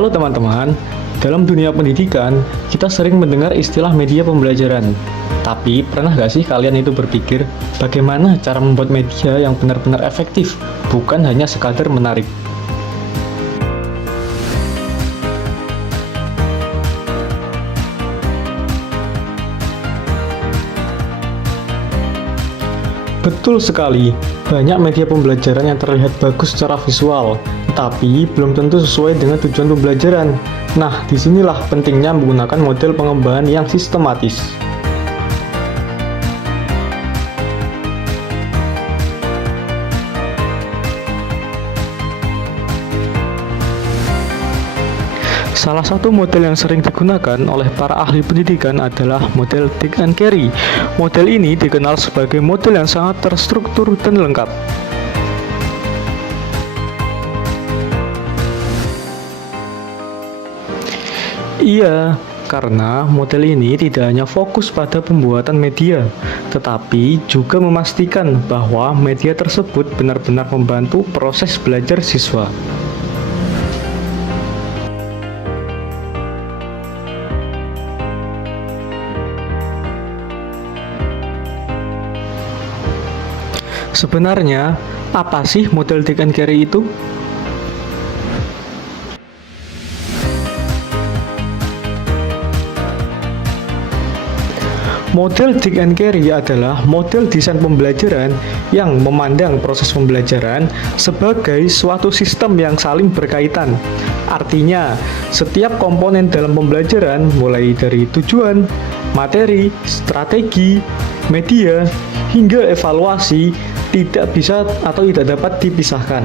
Halo teman-teman, dalam dunia pendidikan, kita sering mendengar istilah media pembelajaran. Tapi, pernah gak sih kalian itu berpikir bagaimana cara membuat media yang benar-benar efektif, bukan hanya sekadar menarik? Betul sekali, banyak media pembelajaran yang terlihat bagus secara visual, tapi belum tentu sesuai dengan tujuan pembelajaran. Nah, disinilah pentingnya menggunakan model pengembangan yang sistematis. Salah satu model yang sering digunakan oleh para ahli pendidikan adalah model Dick and Carey. Model ini dikenal sebagai model yang sangat terstruktur dan lengkap. Iya, karena model ini tidak hanya fokus pada pembuatan media, tetapi juga memastikan bahwa media tersebut benar-benar membantu proses belajar siswa. Sebenarnya, apa sih model Dick and Carey itu? Model Dick and Carey adalah model desain pembelajaran yang memandang proses pembelajaran sebagai suatu sistem yang saling berkaitan. Artinya, setiap komponen dalam pembelajaran mulai dari tujuan, materi, strategi, media, hingga evaluasi tidak bisa atau tidak dapat dipisahkan.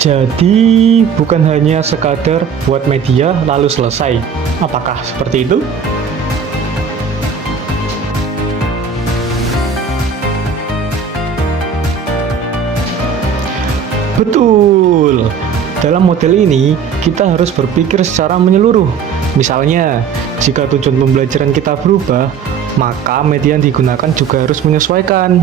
Jadi, bukan hanya sekadar buat media lalu selesai. Apakah seperti itu? Betul. Dalam model ini, kita harus berpikir secara menyeluruh. Misalnya, jika tujuan pembelajaran kita berubah, maka media yang digunakan juga harus menyesuaikan.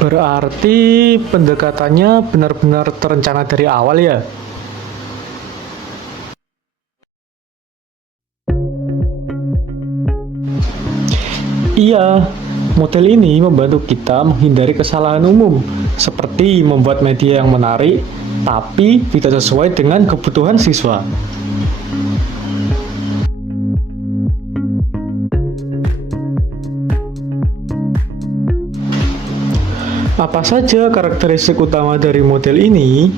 Berarti pendekatannya benar-benar terencana dari awal ya? Iya, model ini membantu kita menghindari kesalahan umum, seperti membuat media yang menarik, tapi tidak sesuai dengan kebutuhan siswa. Apa saja karakteristik utama dari model ini?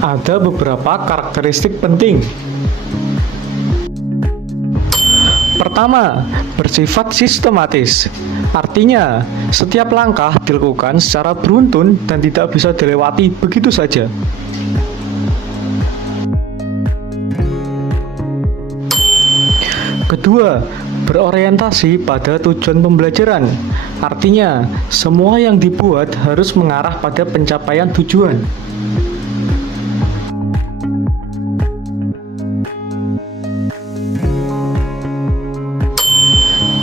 Ada beberapa karakteristik penting. Pertama, bersifat sistematis. Artinya, setiap langkah dilakukan secara beruntun dan tidak bisa dilewati begitu saja. Kedua, berorientasi pada tujuan pembelajaran. Artinya, semua yang dibuat harus mengarah pada pencapaian tujuan.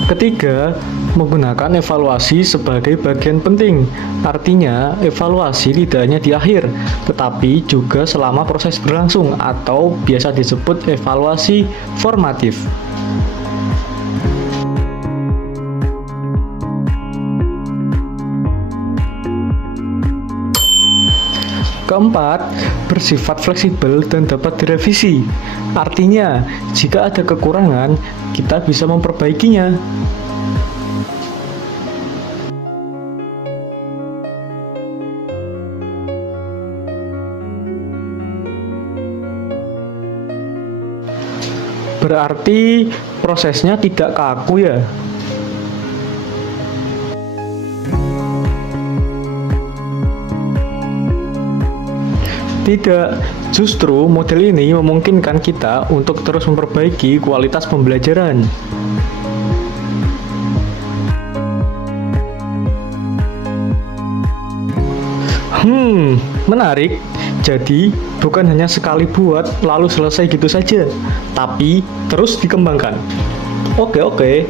Ketiga, menggunakan evaluasi sebagai bagian penting. Artinya, evaluasi tidak hanya di akhir, tetapi juga selama proses berlangsung atau biasa disebut evaluasi formatif. Keempat, bersifat fleksibel dan dapat direvisi. Artinya, jika ada kekurangan, kita bisa memperbaikinya. Berarti prosesnya tidak kaku ya? Tidak, justru model ini memungkinkan kita untuk terus memperbaiki kualitas pembelajaran. Menarik. Jadi, bukan hanya sekali buat lalu selesai gitu saja, tapi terus dikembangkan. Oke.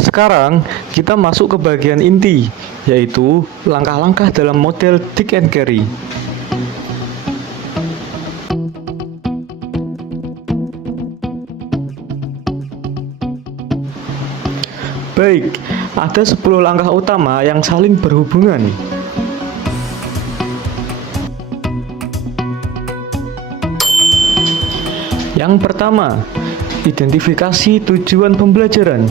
Sekarang, kita masuk ke bagian inti, yaitu langkah-langkah dalam model Dick and Carry. Baik, ada 10 langkah utama yang saling berhubungan. Yang pertama, identifikasi tujuan pembelajaran,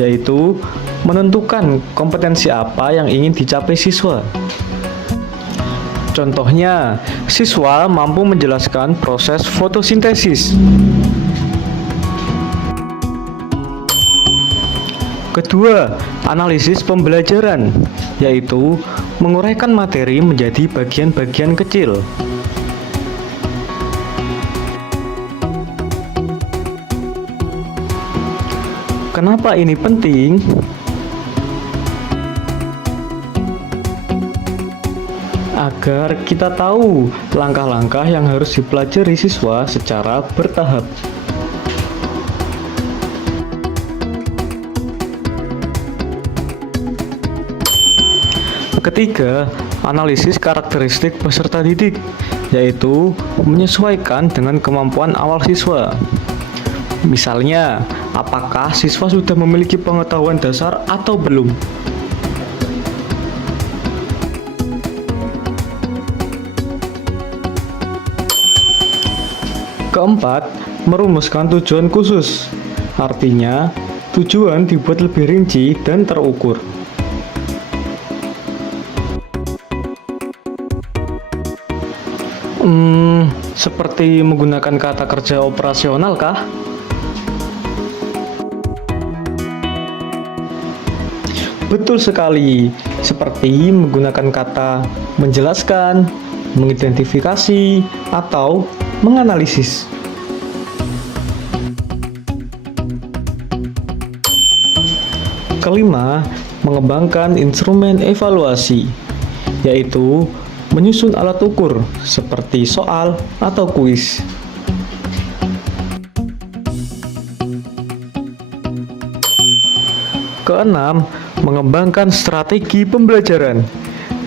yaitu menentukan kompetensi apa yang ingin dicapai siswa. Contohnya, siswa mampu menjelaskan proses fotosintesis. Kedua, analisis pembelajaran, yaitu menguraikan materi menjadi bagian-bagian kecil. Kenapa ini penting? Agar kita tahu langkah-langkah yang harus dipelajari siswa secara bertahap. Ketiga, analisis karakteristik peserta didik, yaitu menyesuaikan dengan kemampuan awal siswa. Misalnya, apakah siswa sudah memiliki pengetahuan dasar atau belum? Keempat, merumuskan tujuan khusus. Artinya, tujuan dibuat lebih rinci dan terukur. Seperti menggunakan kata kerja operasional kah? Betul sekali, seperti menggunakan kata menjelaskan, mengidentifikasi, atau menganalisis. Kelima, mengembangkan instrumen evaluasi, yaitu menyusun alat ukur seperti soal atau kuis. Keenam, mengembangkan strategi pembelajaran,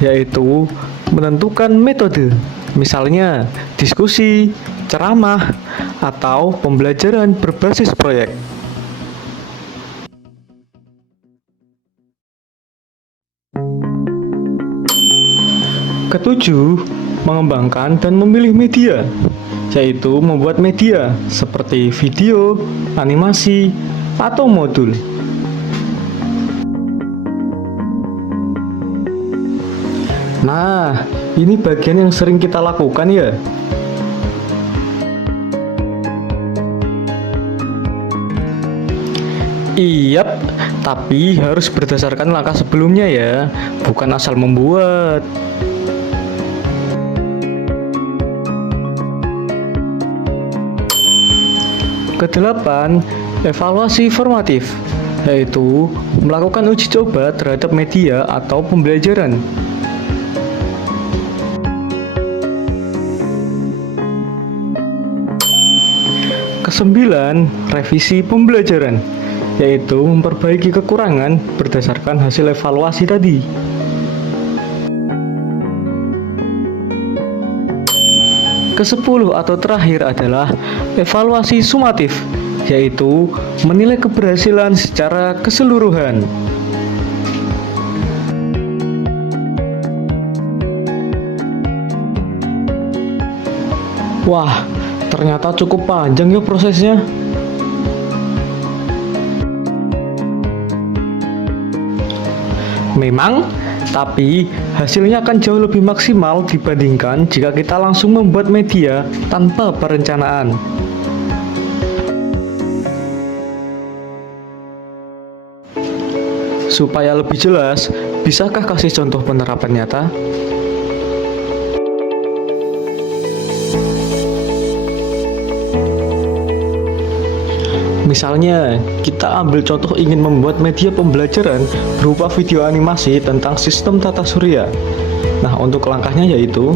yaitu menentukan metode, misalnya diskusi, ceramah, atau pembelajaran berbasis proyek. Ketujuh, mengembangkan dan memilih media, yaitu membuat media seperti video, animasi, atau modul. Nah, ini bagian yang sering kita lakukan ya. Iyap, tapi harus berdasarkan langkah sebelumnya ya, bukan asal membuat. Kedelapan, evaluasi formatif, yaitu melakukan uji coba terhadap media atau pembelajaran. Kesembilan, revisi pembelajaran, yaitu memperbaiki kekurangan berdasarkan hasil evaluasi tadi. Kesepuluh atau terakhir adalah evaluasi sumatif, yaitu menilai keberhasilan secara keseluruhan. Wah, ternyata cukup panjang ya prosesnya. Memang, tapi hasilnya akan jauh lebih maksimal dibandingkan jika kita langsung membuat media tanpa perencanaan. Supaya lebih jelas, bisakah kasih contoh penerapan nyata? Misalnya, kita ambil contoh ingin membuat media pembelajaran berupa video animasi tentang sistem tata surya. Nah, untuk langkahnya yaitu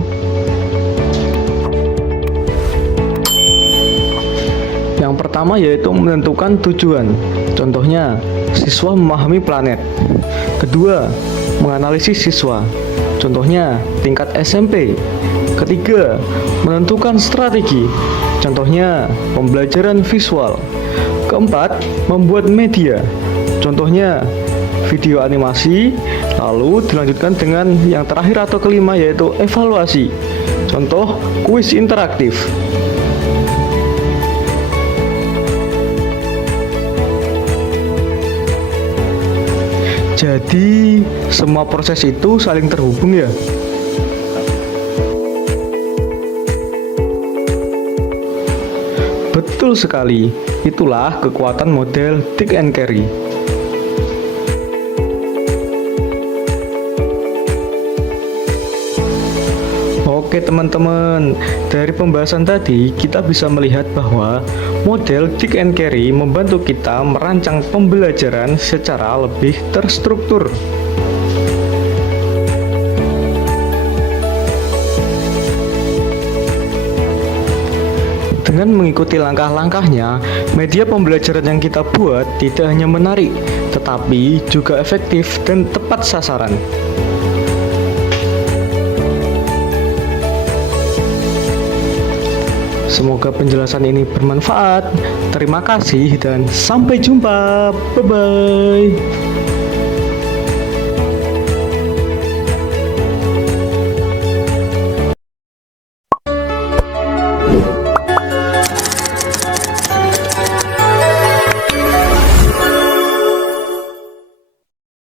yang pertama yaitu menentukan tujuan. Contohnya, siswa memahami planet. Kedua, menganalisis siswa. Contohnya, tingkat SMP. Ketiga, menentukan strategi. Contohnya, pembelajaran visual. Keempat, membuat media. Contohnya, video animasi. Lalu dilanjutkan dengan yang terakhir atau kelima yaitu evaluasi. Contoh, kuis interaktif. Jadi, semua proses itu saling terhubung ya. Betul sekali, itulah kekuatan model Think and Carry. Oke teman-teman, dari pembahasan tadi kita bisa melihat bahwa model Think and Carry membantu kita merancang pembelajaran secara lebih terstruktur. Dengan mengikuti langkah-langkahnya, media pembelajaran yang kita buat tidak hanya menarik, tetapi juga efektif dan tepat sasaran. Semoga penjelasan ini bermanfaat. Terima kasih dan sampai jumpa. Bye-bye.